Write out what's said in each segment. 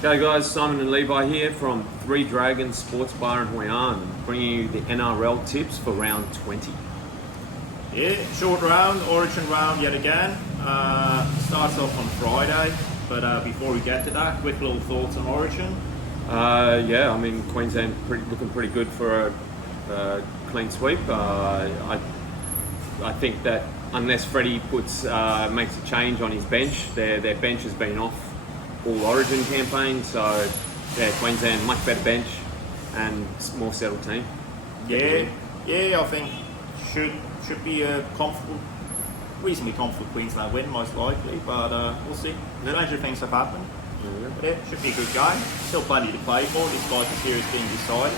G'day guys, Simon and Levi here from Three Dragons Sports Bar in Hoi An, bringing you the NRL tips for round 20. Yeah, short round, Origin round yet again. Starts off on Friday, but before we get to that, quick little thoughts on Origin. Queensland looking pretty good for a clean sweep. I think that unless Freddie makes a change on his bench, their bench has been off all Origin campaign, so yeah, Queensland much better bench and more settled team. Yeah, I think should be a reasonably comfortable Queensland win most likely, but we'll see. Stranger things have happened. But yeah, should be a good game. Still plenty to play for despite the series being decided.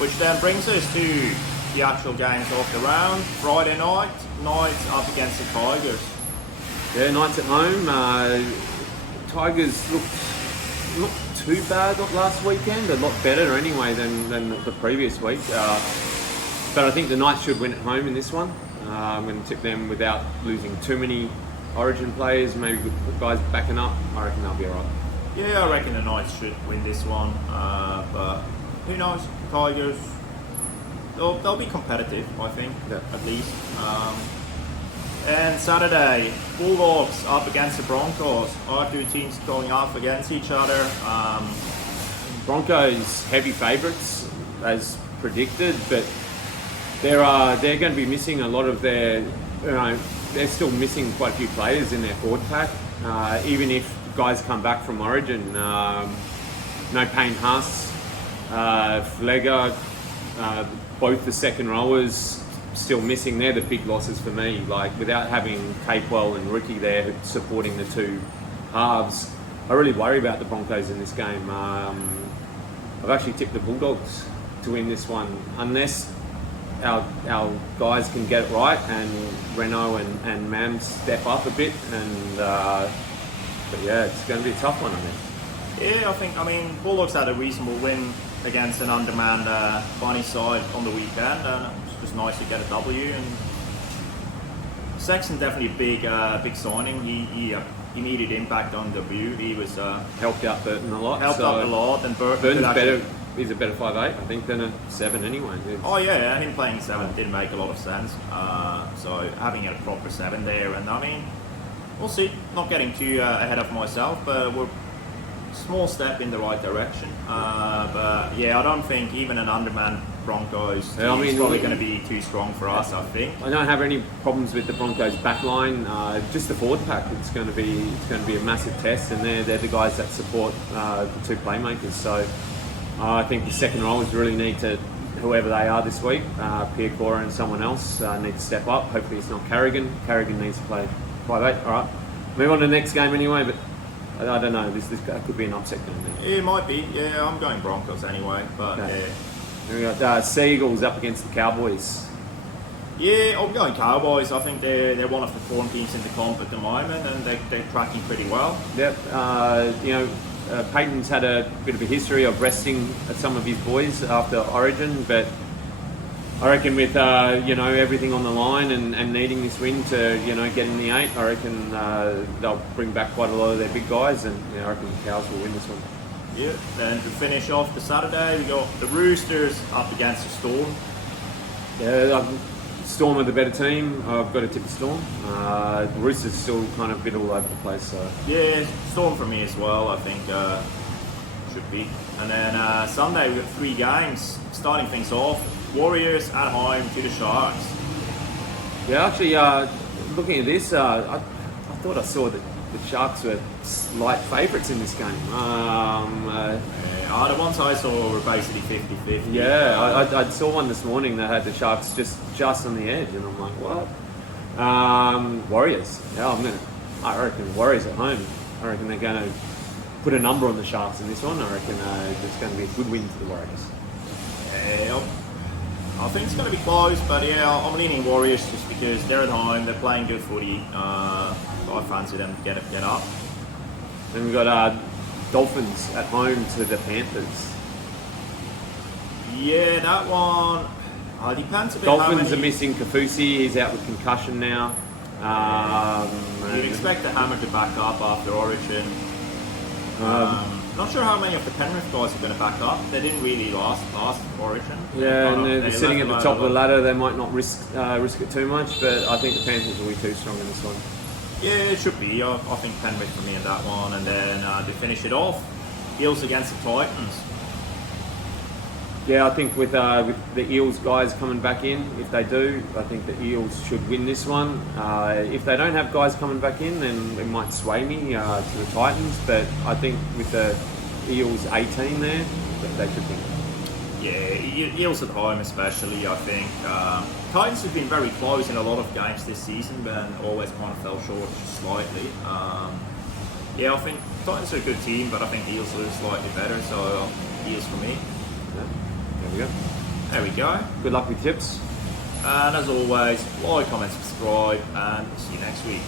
Which then brings us to the actual games of the round. Friday night, Knights up against the Tigers. Yeah, Knights at home. Tigers looked not too bad last weekend, a lot better anyway than the previous week. But I think the Knights should win at home in this one. I'm going to tip them without losing too many Origin players, maybe with guys backing up. I reckon they'll be alright. Yeah, I reckon the Knights should win this one, but who knows? Tigers, they'll be competitive, I think, at least. And Saturday, Bulldogs up against the Broncos. Our two teams going off against each other. Broncos heavy favourites as predicted, but they're going to be missing a lot of their. They're still missing quite a few players in their forward pack. Even if guys come back from Origin, no Payne Haas, Flegger, both the second rowers. Still missing. They're the big losses for me. Like, without having Capewell and Ricky there supporting the two halves, I really worry about the Broncos in this game. I've actually tipped the Bulldogs to win this one, unless our guys can get it right and Renault and Mam step up a bit. But yeah, it's going to be a tough one, I think. Yeah, I mean, Bulldogs had a reasonable win against an undermanned Bunny side on the weekend. It's just nice to get a W. And Sexton definitely a big signing. He immediate impact on debut. He was helped out Burton a lot. And Burton's better. He's a better 5'8", I think, than a 7 anyway. Oh yeah, him playing 7 did make a lot of sense. So having a proper 7 there, and I mean, we'll see. Not getting too ahead of myself, but we're small step in the right direction. But yeah, I don't think even an undermanned Broncos is probably going to be too strong for us, I think. I don't have any problems with the Broncos back line. Just the forward pack, it's going to be a massive test, and they're the guys that support the two playmakers. So I think the second rowers really need to, whoever they are this week, Pierre Cora and someone else need to step up. Hopefully it's not Carrigan. Carrigan needs to play 5'8". All right, move on to the next game anyway. But I don't know. This could be an upset game. Yeah, it might be. Yeah, I'm going Broncos anyway. But okay. Yeah. We got Seagulls up against the Cowboys. Yeah, I'm going Cowboys. I think they're one of the form teams in the comp at the moment, and they're tracking pretty well. Yep. Peyton's had a bit of a history of resting some of his boys after Origin, but I reckon with everything on the line and needing this win to get in the 8, I reckon they'll bring back quite a lot of their big guys, and I reckon the Cows will win this one. Yeah, and to finish off the Saturday, we got the Roosters up against the Storm. Yeah, Storm are the better team. I've got to tip the Storm. The Roosters still kind of a bit all over the place. So yeah, Storm for me as well, I think should be. And then Sunday we got 3 games. Starting things off, Warriors at home to the Sharks. Yeah, actually, looking at this, I thought I saw that the Sharks were slight favourites in this game. The ones I saw were basically 50-50. Yeah, I saw one this morning that had the Sharks just on the edge, and I'm like, what? Warriors. Yeah, I reckon Warriors at home. I reckon they're going to put a number on the Sharks in this one. I reckon it's going to be a good win for the Warriors. Yeah, I think it's going to be close, but yeah, I'm leaning Warriors just because they're at home, they're playing good footy. I fancy them to get up. Then we've got Dolphins at home to the Panthers. Yeah, that one depends a bit. Dolphins are missing Kafusi, he's out with concussion now. You'd expect the Hammer to back up after Origin. Not sure how many of the Penrith guys are going to back up. They didn't really last Origin. Yeah, and They they're sitting at the left top of the alone. ladder. They might not risk it too much, but I think the Panthers will be too strong in this one. Yeah, it should be. I think Penrith for me in that one, and then to finish it off, Eels against the Titans. Yeah, I think with the Eels guys coming back in, if they do, I think the Eels should win this one. If they don't have guys coming back in, then it might sway me to the Titans. But I think with the Eels 18 there, that they should win. Yeah, Eels at home especially, I think. Titans have been very close in a lot of games this season, but always kind of fell short just slightly. Yeah, I think Titans are a good team, but I think Eels are slightly better, so Eels for me. Yeah, there we go. There we go. Good luck with tips. And as always, like, comment, subscribe, and see you next week.